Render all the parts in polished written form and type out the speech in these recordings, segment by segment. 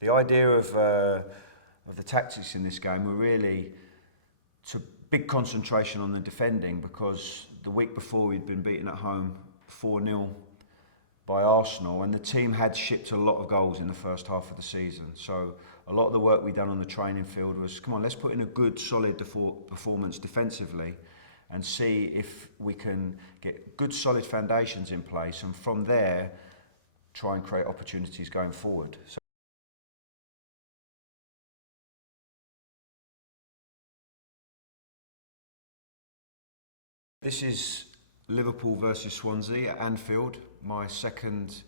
The idea of the tactics in this game were really to big concentration on the defending, because the week before we'd been beaten at home 4-0 by Arsenal, and the team had shipped a lot of goals in the first half of the season. So a lot of the work we done on the training field was, come on, let's put in a good solid performance defensively and see if we can get good solid foundations in place, and from there try and create opportunities going forward. So this is Liverpool versus Swansea at Anfield, my second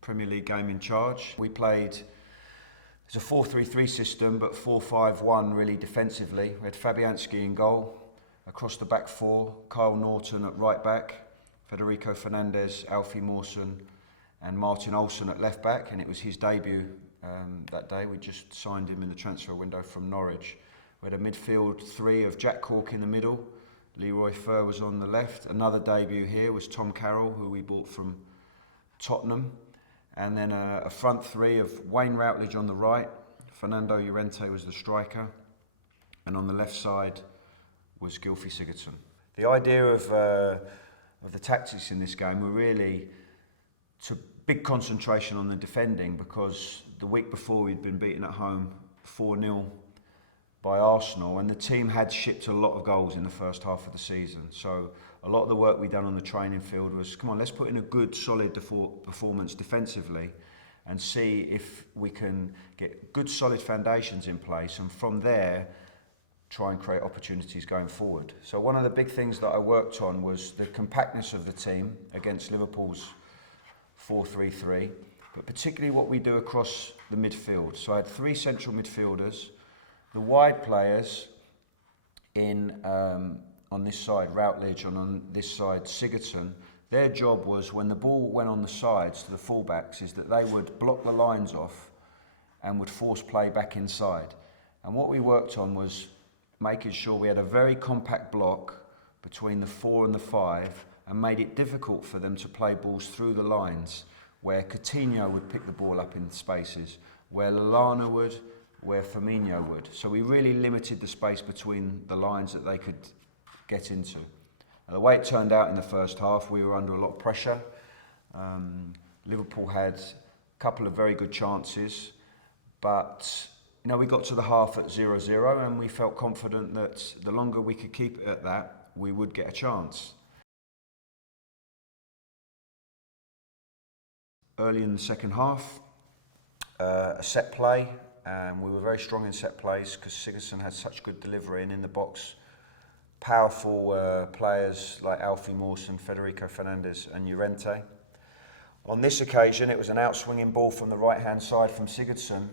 Premier League game in charge. We played, it's a 4-3-3 system, but 4-5-1 really defensively. We had Fabianski in goal, across the back four, Kyle Norton at right back, Federico Fernandez, Alfie Mawson and Martin Olsen at left back, and it was his debut that day. We just signed him in the transfer window from Norwich. We had a midfield three of Jack Cork in the middle, Leroy Fer was on the left. Another debut here was Tom Carroll, who we bought from Tottenham. And then a front three of Wayne Routledge on the right, Fernando Llorente was the striker, and on the left side was Gylfi Sigurdsson. The idea of the tactics in this game were really to big concentration on the defending, because the week before we'd been beaten at home 4-0 by Arsenal, and the team had shipped a lot of goals in the first half of the season. So a lot of the work we done on the training field was, come on, let's put in a good solid performance defensively and see if we can get good solid foundations in place, and from there try and create opportunities going forward. So one of the big things that I worked on was the compactness of the team against Liverpool's 4-3-3, but particularly what we do across the midfield. So I had three central midfielders, the wide players in on this side, Routledge, and on this side, Sigurdsson. Their job was, when the ball went on the sides to the fullbacks, is that they would block the lines off and would force play back inside. And what we worked on was making sure we had a very compact block between the 4 and the 5, and made it difficult for them to play balls through the lines, where Coutinho would pick the ball up in spaces, where Lallana would, where Firmino would. So we really limited the space between the lines that they could get into. The way it turned out in the first half, we were under a lot of pressure. Liverpool had a couple of very good chances, but we got to the half at 0-0, and we felt confident that the longer we could keep it at that, we would get a chance. Early in the second half, a set play, and we were very strong in set plays because Sigurdsson had such good delivery, and in the box, powerful players like Alfie Mawson, Federico Fernandez and Llorente. On this occasion, it was an out-swinging ball from the right-hand side from Sigurdsson,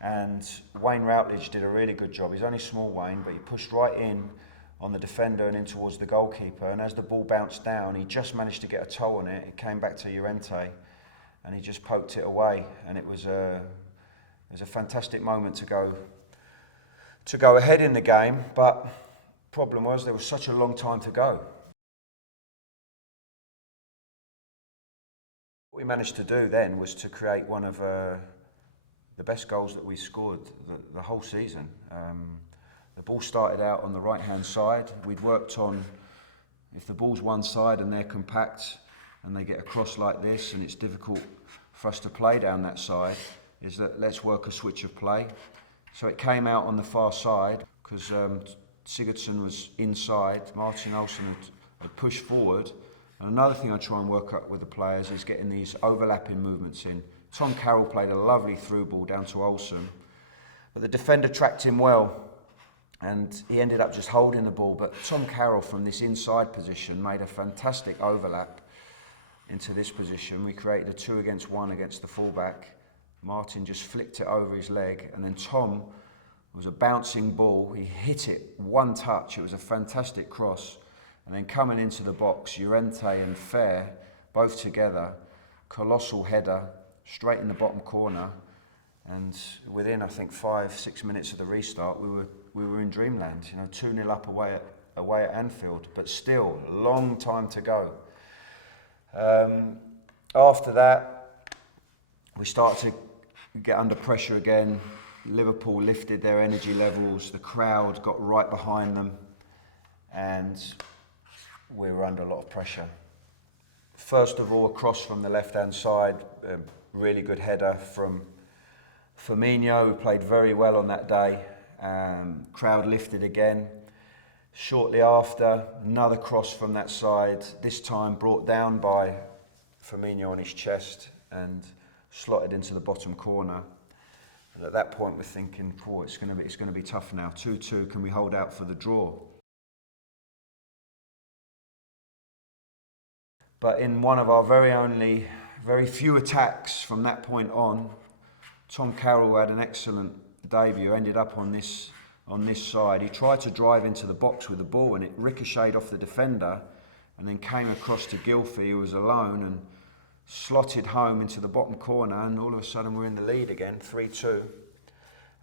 and Wayne Routledge did a really good job. He's only small, Wayne, but he pushed right in on the defender and in towards the goalkeeper, and as the ball bounced down, he just managed to get a toe on it. It came back to Llorente, and he just poked it away, and it was a fantastic moment to go ahead in the game, but problem was there was such a long time to go. What we managed to do then was to create one of the best goals that we scored the whole season. The ball started out on the right-hand side. We'd worked on, if the ball's one side and they're compact and they get across like this and it's difficult for us to play down that side, is that let's work a switch of play. So it came out on the far side because Sigurdsson was inside, Martin Olsen had pushed forward. And another thing I try and work up with the players is getting these overlapping movements in. Tom Carroll played a lovely through ball down to Olsen, but the defender tracked him well and he ended up just holding the ball. But Tom Carroll from this inside position made a fantastic overlap into this position. We created a 2-against-1 against the fullback. Martin just flicked it over his leg, and then Tom was a bouncing ball. He hit it one touch. It was a fantastic cross. And then coming into the box, Llorente and Fer, both together, colossal header, straight in the bottom corner. And within, I think, 5-6 minutes of the restart, we were in dreamland. 2-0 up away at Anfield, but still a long time to go. After that, we started to We get under pressure again. Liverpool lifted their energy levels. The crowd got right behind them, and we were under a lot of pressure. First of all, across from the left-hand side, a really good header from Firmino, who played very well on that day. Crowd lifted again. Shortly after, another cross from that side, this time brought down by Firmino on his chest and slotted into the bottom corner. And at that point, we're thinking, "Oh, it's going to be tough now. 2-2. Can we hold out for the draw?" But in one of our very few attacks from that point on, Tom Carroll had an excellent debut. Ended up on this side. He tried to drive into the box with the ball, and it ricocheted off the defender, and then came across to Gylfi, who was alone, and slotted home into the bottom corner, and all of a sudden we're in the lead again, 3-2.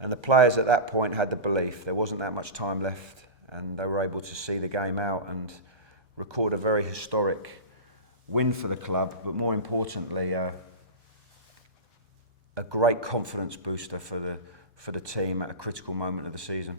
And the players at that point had the belief. There wasn't that much time left, and they were able to see the game out and record a very historic win for the club, but more importantly, a great confidence booster for the team at a critical moment of the season.